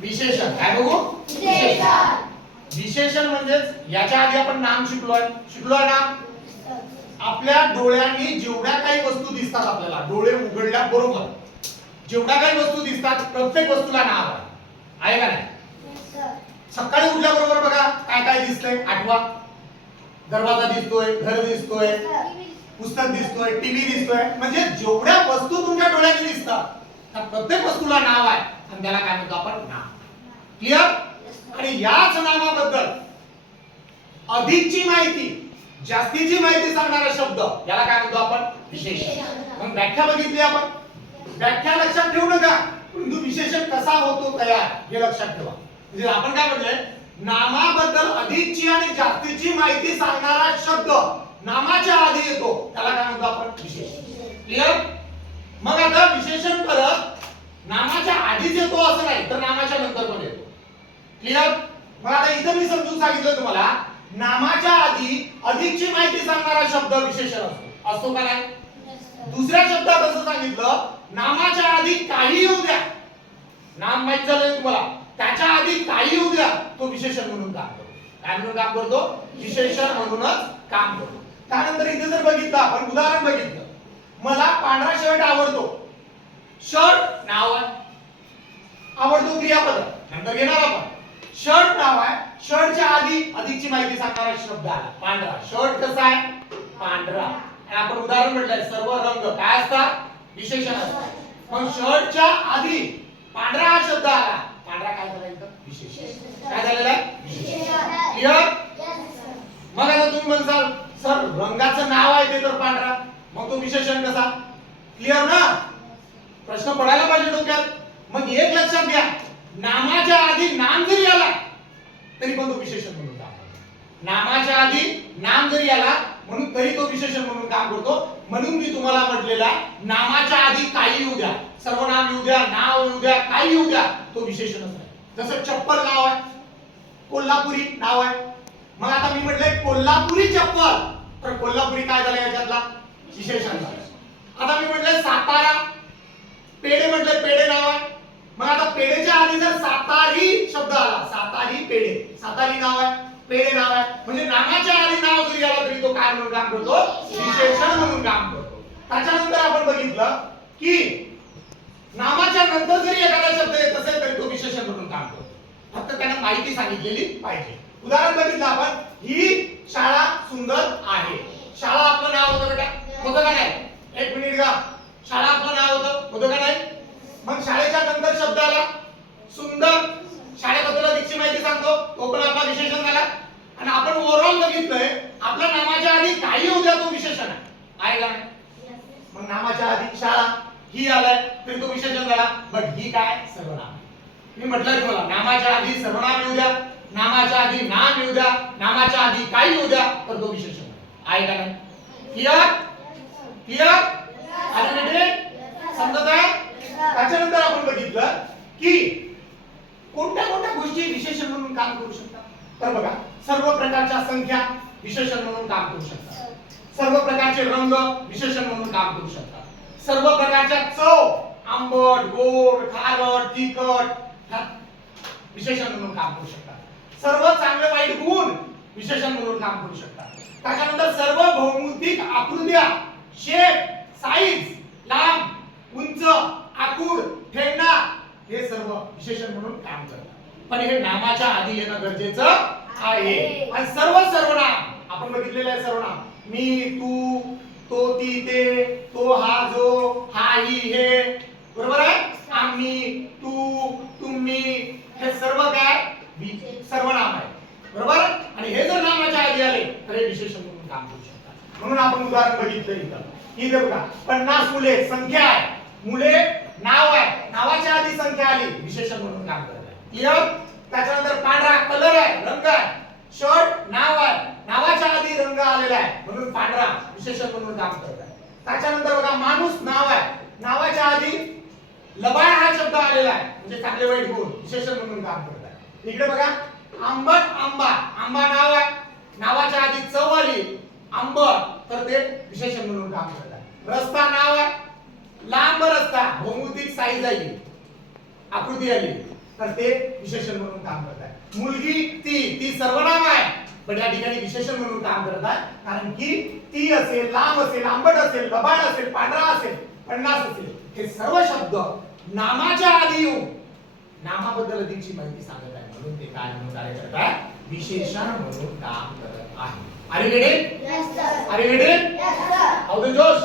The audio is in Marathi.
विशेषण. काय बघू? विशेषण. विशेषण म्हणजेच याच्या आधी आपण नाम शिकलोय ना. आपल्या डोळ्यांनी जेवढ्या काही वस्तू दिसतात आपल्याला, डोळे उघडल्या बरोबर जेवढ्या काही वस्तू दिसतात प्रत्येक वस्तूला नाव आहे का नाही? सकाळी उठल्याबरोबर बघा काय काय दिसतंय आठवा. दरवाजा दिसतोय, घर दिसतोय, पुस्तक दिसतोय, टीव्ही दिसतोय. म्हणजे जेवढ्या वस्तू तुमच्या डोळ्याने दिसतात त्या प्रत्येक वस्तूला नाव आहे आणि त्याला काय म्हणतो आपण? नाम. क्लिअर? आणि याच नामाबद्दल अधिकची माहिती, जास्तीची माहिती सांगणारा शब्द याला काय म्हणतो आपण? विशेषण. मग व्याख्या बघितली आपण. व्याख्या लक्षात ठेवू नका, परंतु विशेषण कसा होतो तयार हे लक्षात ठेवा. म्हणजे आपण काय म्हटलंय? नामाबद्दल अधिकची आणि जास्तीची माहिती सांगणारा शब्द नामाच्या आधी येतो त्याला काय म्हणतो आपण? विशेषण. क्लिअर? मग आता विशेषण परत नामाच्या आधीच येतो असं नाही, तर नामाच्या नंतर पण येतो. क्लिअर? मग आता इथं मी समजून सांगितलं तुम्हाला, नामाच्या आधी अधिकची माहिती सांगणारा शब्द विशेषण असतो. असतो का नाही? दुसऱ्या शब्दात असं सांगितलं, नामाच्या आधी काही येऊ द्या, नाम माहित झालंय तुम्हाला, त्याच्या आधी काही येऊ द्या, तो विशेषण म्हणून काम करतो. काय म्हणून काम करतो? विशेषण म्हणूनच काम करतो. त्यानंतर इथे जर बघितलं आपण उदाहरण बघितलं, मला पांढरा शर्ट आवडतो. शर्ट नाव आहे, आवडतो क्रियापद नंतर घेणार आपण. शर्ट नाव आहे, शर्टच्या आधी अधिकची माहिती सांगणारा शब्द आला पांढरा. शर्ट कसा आहे? पांढरा. आणि आपण उदाहरण म्हटलंय सर्व रंग काय असतात? विशेषण असतात. मग शर्टच्या आधी पांढरा हा शब्द आला, पांढरा काय झाला इथं? विशेषण. काय झालेलं आहे? विशेषण. क्लिअर? मग आता तुम्ही म्हणसाल सर रंगाचं नाव आहे ते तर पांढरा, मग तो विशेषण कसा? क्लिअर ना? प्रश्न पडायला पाहिजे डोक्यात. मग एक लक्षात घ्या, नामाच्या आधी नाम जरी आला तरी पण तो विशेषण म्हणून काम करतो. नामाच्या आधी नाम जरी आला म्हणून तरी तो विशेषण म्हणून काम करतो. म्हणून मी तुम्हाला म्हटलेला नामाच्या आधी काही येऊ द्या, सर्वनाम येऊ द्या, नाव येऊ द्या, काही येऊ द्या, तो विशेषणच नाही. जसं चप्पल नाव आहे, कोल्हापुरी नाव आहे. मग आता मी म्हटलंय कोल्हापुरी चप्पल, तर कोल्हापुरी काय झालं याच्यातला? विशेषण झालं. आता मी म्हटलंय सातारा पेढे, म्हटलंय पेढे नाव आहे. मग आता पेढेच्या आधी जर सातारी शब्द आला, सातारी पेढे, सातारी नाव आहे, पेढे नाव आहे, म्हणजे नामाच्या आधी नाव जरी आला तरी तो काय म्हणून काम करतो? विशेषण म्हणून काम करतो. त्याच्यानंतर आपण बघितलं की नामाच्या नंतर जरी एखादा शब्द येत असेल तरी तो विशेषण म्हणून काम करतो. फक्त त्यांना माहिती सांगितलेली पाहिजे. उदाहरण बघितलं आपण, ही शाळा सुंदर आहे. शाळा आपलं नाव होतं बेटा, होतं का नाही? एक मिनिट का, शाळा आपलं नाव होतं का नाही? मग शाळेच्या नंतर शब्द आला सुंदर, शाळेबद्दल अधिकची माहिती सांगतो, तो पण आपला विशेषण झाला. आणि आपण ओव्हरऑल बघितलंय आपल्या नामाच्या आधी काही होत्या तो विशेषण आहे का नाही? मग नामाच्या आधी शाळा ही आलाय तरी तो विशेषण झाला. बट ही काय? सर्वनाम. मी म्हटलं तुम्हाला नामाच्या आधी सर्वनाम येऊ द्या, नामाच्या आधी नाम येऊ द्या, नामाच्या आधी काही येऊ द्या, तर तो विशेषण आहे का नाही? क्लिअर? क्लिअर? समजत आहे? त्याच्यानंतर आपण बघितलं की कोणत्या कोणत्या गोष्टी विशेषण म्हणून काम करू शकतात. तर बघा, सर्व प्रकारच्या संख्या विशेषण म्हणून काम करू शकतात. सर्व प्रकारचे रंग विशेषण म्हणून काम करू शकतात. सर्व प्रकारच्या चव, आंबट, गोड, खारट, तिखट विशेषण म्हणून काम करू शकतात. सर्व चांगले वाईट गुण विशेषण म्हणून काम करू शकतात. त्याच्यानंतर सर्व भौमितिक आकृत्या, शेप, साईज, लांब, उंच, आखूड, ठेंगणा हे सर्व विशेषण म्हणून काम करतात. पण हे नामाच्या आधी येणं गरजेचं आहे. आणि सर्व सर्वनाम आपण बघितलेले आहे. सर्वनाम मी, तू, तो, ती, ते, तो, हा, जो, हा, ही, हे, बरोबर आहे. आम्ही, तू, तुम्ही हे सर्व काय? सर्वनाम आहे, बरोबर. आणि हे जर नामाच्या आधी आले तर हे विशेषण म्हणून काम करू शकतात. म्हणून आपण उदाहरण बघितलं इथं. इथे बघा 50 मुले संख्या आहे, मुले नाव आहे, नावाच्या आधी संख्या आली विशेषण म्हणून काम करत आहे. क्लिअर? त्याच्यानंतर पांढरा कलर आहे, रंग आहे. शर्ट नाव आहे, नावाच्या आधी रंग आलेला आहे म्हणून पांढरा विशेषण म्हणून काम करत आहे. त्याच्यानंतर बघा माणूस नाव आहे, नावाच्या आधी लबाड हा शब्द आलेला आहे म्हणजे चांगले वाईट गुण विशेषण म्हणून काम करत आहे. इकडे बघा आंबट आंबा, आंबा नाव आहे, नावाच्या आधी चव आली आंबट तर ते विशेषण म्हणून काम करत आहे. रस्ता नाव आहे, लांब रस्ता, भौमितिक साईज आली, आकृती आली, तर ते विशेषण म्हणून काम करत आहे. मुलगी ती सर्वनाम आहे, पण या ठिकाणी विशेषण म्हणून काम करत आहे, कारण की ती असेल, लांब असेल, आंबट असेल, लबाड असेल, पांढरा असेल, पन्नास असेल, हे सर्व शब्द नामाच्या आधी येऊन नामाबद्दल अधिकची माहिती सांगत आहे, म्हणून ते काय म्हणून कार्य करत आहे, विशेषण म्हणून काम करत आहे. Are you ready? Yes, sir. Are you ready? Yes, sir. How the Josh?